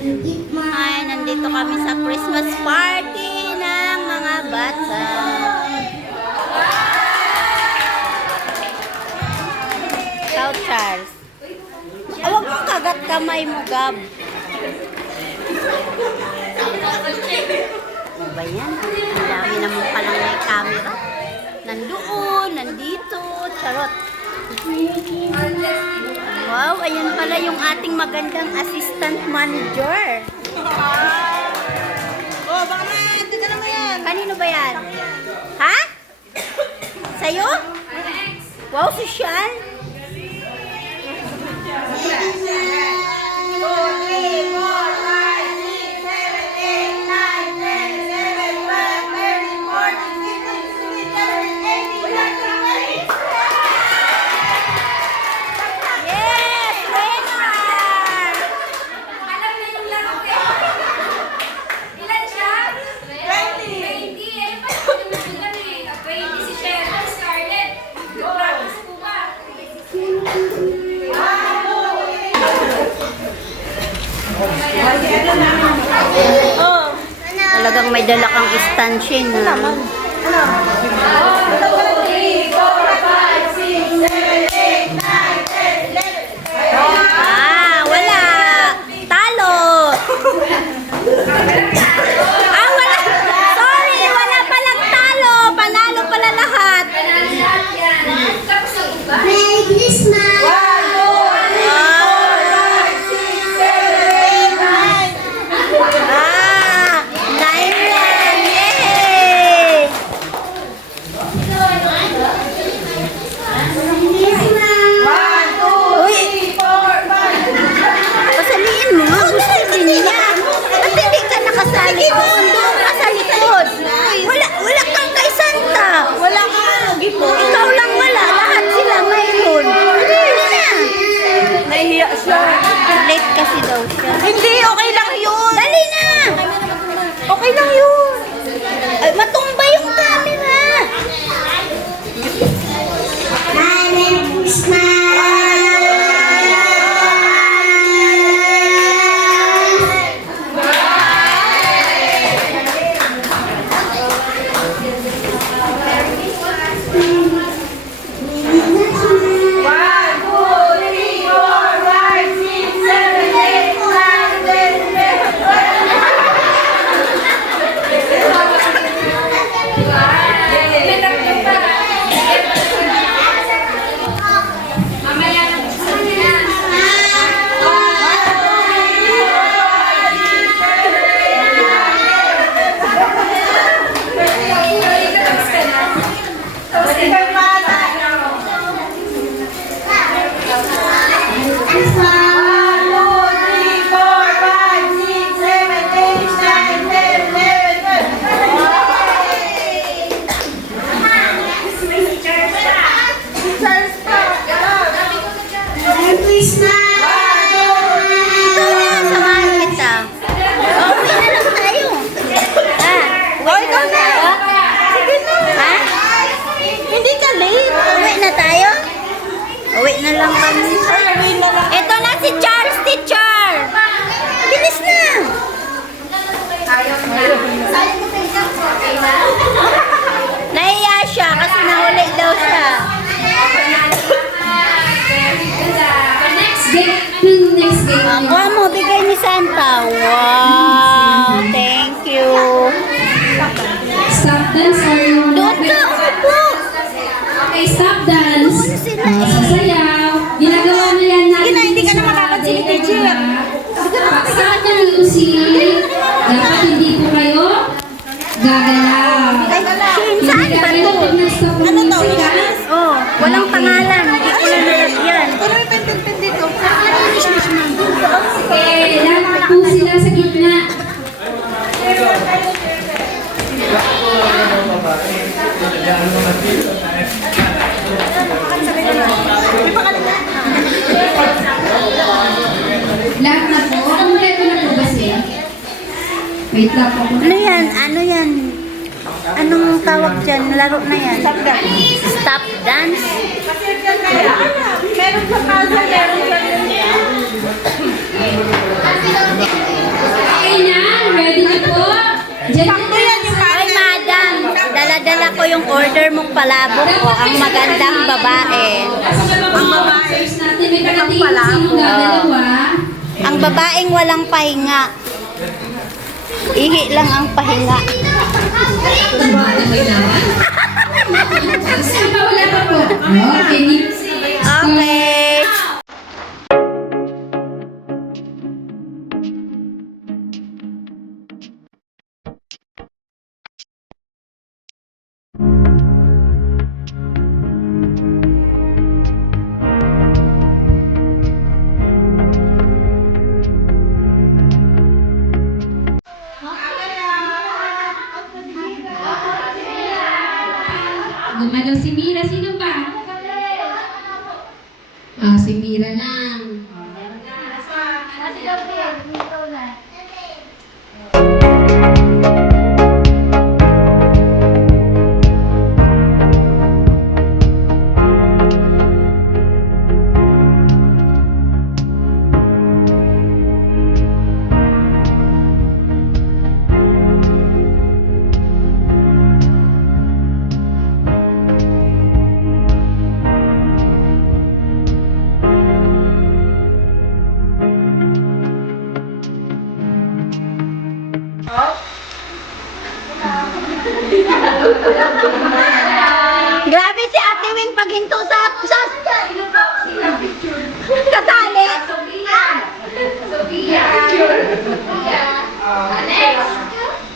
Ay, nandito kami sa Christmas party ng mga bata. Ciao, Charles. Awag mo kagat kamay mo, Gab. Ano ba yan? Ang dami naman palang may camera. Nandoon, nandito, charot. Wow, ayan pala yung ating magandang assistant manager. Oh, baka tignan mo yan. Kanino ba yan? Ha? Sa'yo? Wow, social? Yes, winner! Alam na yung laro eh. Ilan siya? 20. Eh, paano ko naman ilan eh? 20 si Cheryl, Scarlett. Practice po ba? Talagang may dala kang stanchion. Ano? Ah, wala. Talo. Ah, wala. Sorry, wala palang talo. Panalo pala lahat. Panalo lahat yan. Tapos ang iba? Merry Christmas! Ah, Nairan. Yay! Uy, pasaliin mo nga. Gusto din niya. Ba't hindi ka nakasali? Doon ka sa likod. Wala kang kay Santa. Wala ka. Ikaw lang wala. Lahat sila mayroon. Dali na. Nahihiya siya. Late kasi daw siya. Hindi, okay lang yun. Dali na. Okay lang yun. Ay, matumba yung camera. Merry Christmas! Mamaya na po sa yan. Merry Christmas! Ito na, samahan kita. Uwi na lang tayo. Ah, uwi na tayo. Sige na. Ha? Hindi ka late. Uwi na tayo? Uwi na lang kami. Sasabihin na lang. Ito na si Charles, teacher. Bilis na. Nahiya siya kasi nahuli daw siya. Next game. Next game. Kuha mo, bigay ni Santa. Wow, thank you. Stop dance or yung... Doon ka, umupo. Okay, stop dance. Doon sila eh. Sasayaw. Ginagawa na yan natin. Sige na, hindi ka na makakasin ni teacher. Paksakan ng music. Dapat hindi po kayo gagalaw. Ay, Shane, saan ba to? Ano to? Oh, walang pangalan. Hindi ko na nalagyan. Pero may pen dito. Okay, lahat po sila sa gitna. Lahat na po. Kompleto na po ba siya? Wait lang po. Ano yan? Ano yan? Anong tawag dyan? Laro na yan? Stop dance. Stop dance? Meron sa puzzle, meron sa yung order mong palabok ko, ang magandang babae. Ang babae natin, may nakatingin sino dalawa. Ang babaeng walang pahinga. Ihi lang ang pahinga. Sino wala pa po? Okay, music. Okay. Gumalaw si Mira. Sino ba? Ah, si Mira lang. Grabe si Ate Wing paghinto sa kasali.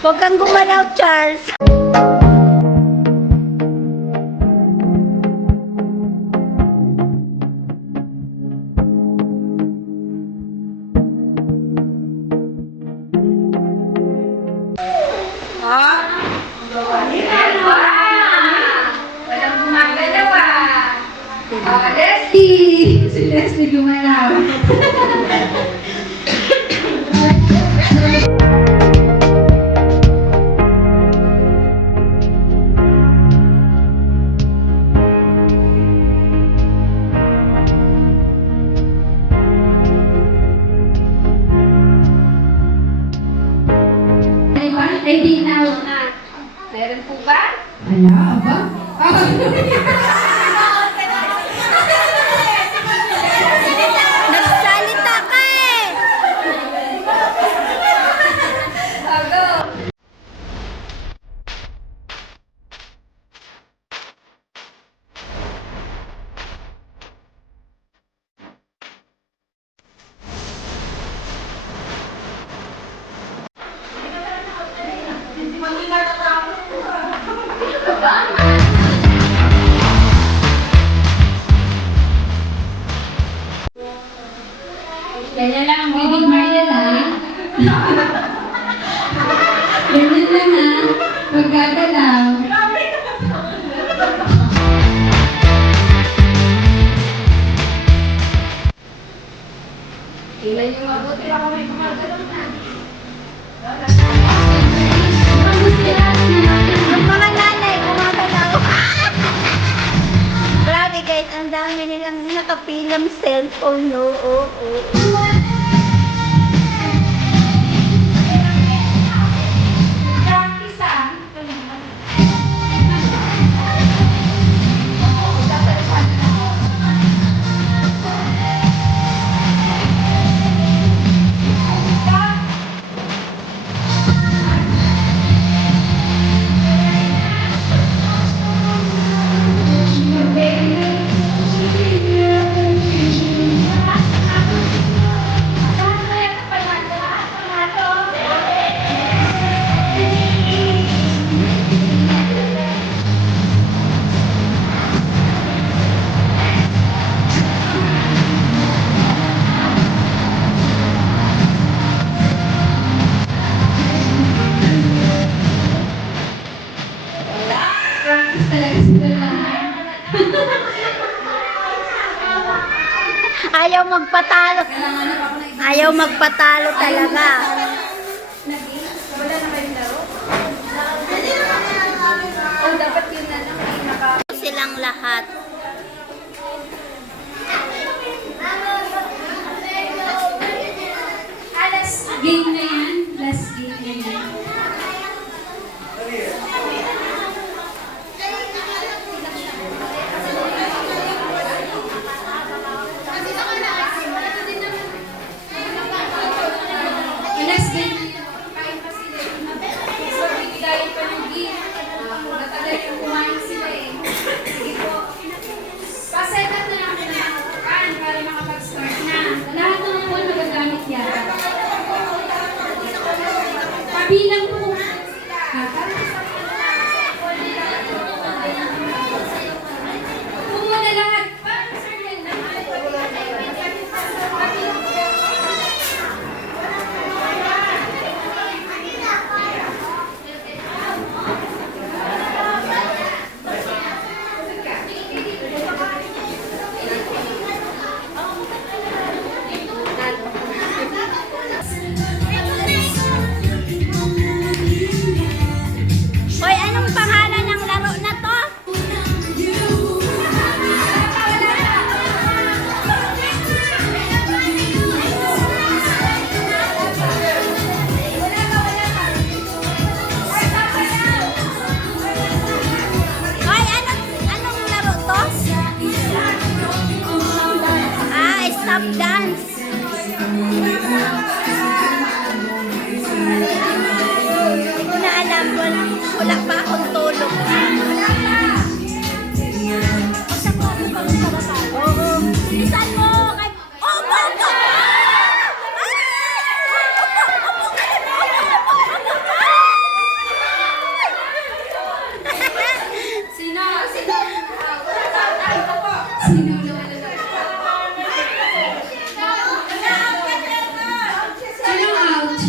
Huwag kang gumalaw, Charles. Walang gumagalawa. Leslie! Si Leslie gumalaw. Ready now na. Meron po ba? Wala ba? Nagsalita ka eh. Ganyan lang ang wedding Marian ha. Ganyan lang ha. Huwag gagalaw. Ilan yung mabuti ako may gumagalaw na. Ang mga nanay, gumagalaw. Grabe guys, ang dami nilang nakapilang cellphone, no? Oo. Practice ah. Ayaw magpatalo. Ayaw magpatalo talaga. Silang lahat. Last game na yan. Last game na yan.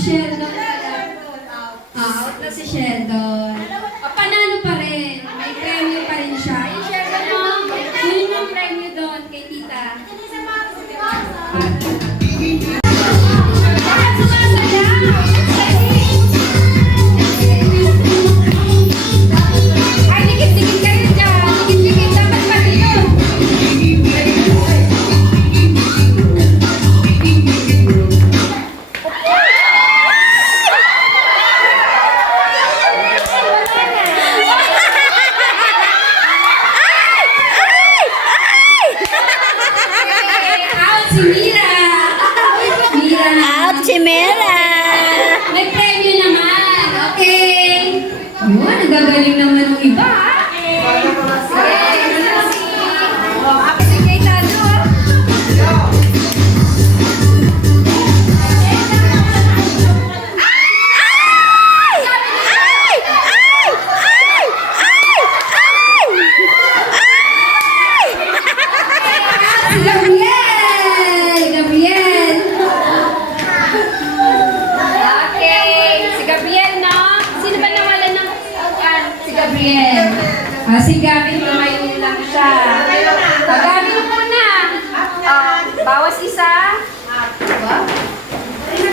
Sheldon. Out na si Sheldon. Panalo pa rin. May premyo pa rin siya. Yung Sheldon, no? Yun yung premyo doon kay tita. Bakit sumasayaw? Ay, dikit-dikit kayo dyan. Dikit-dikit. Dapat pa yun. Out si Mira. Mira. Out si Mera. May premyo naman. Okay. Yun, nagagaling naman ng iba. Sige. Sige, Tado. Si Gabriel! Gabriel! Okay, si Gabriel, no? Sino ba nawalan ng si Gabriel? Si Gabi, lumayo lang siya. Gabi muna. Bawas isa. Wow.